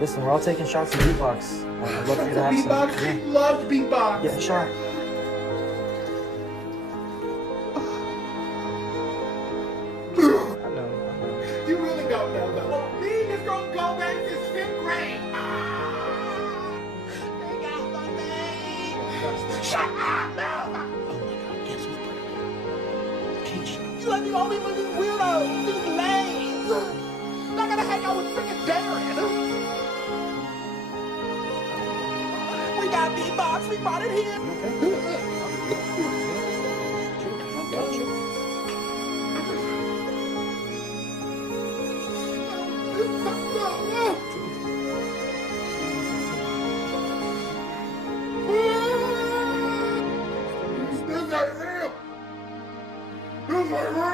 Listen, we're all taking shots of beatbox. I'd love for you to have Beatbox? some. We love beatbox. Yeah, shot. I know. You really don't know, though. Me is gonna go back to 5th grade. They got my name. Shut up, no. Oh my God, guess who's birthday? Keisha. You let me only with these weirdos, these lames. I gotta hang out with freaking Darren. We got beatbox, we brought it here. Got you. This ain't real. This ain't real.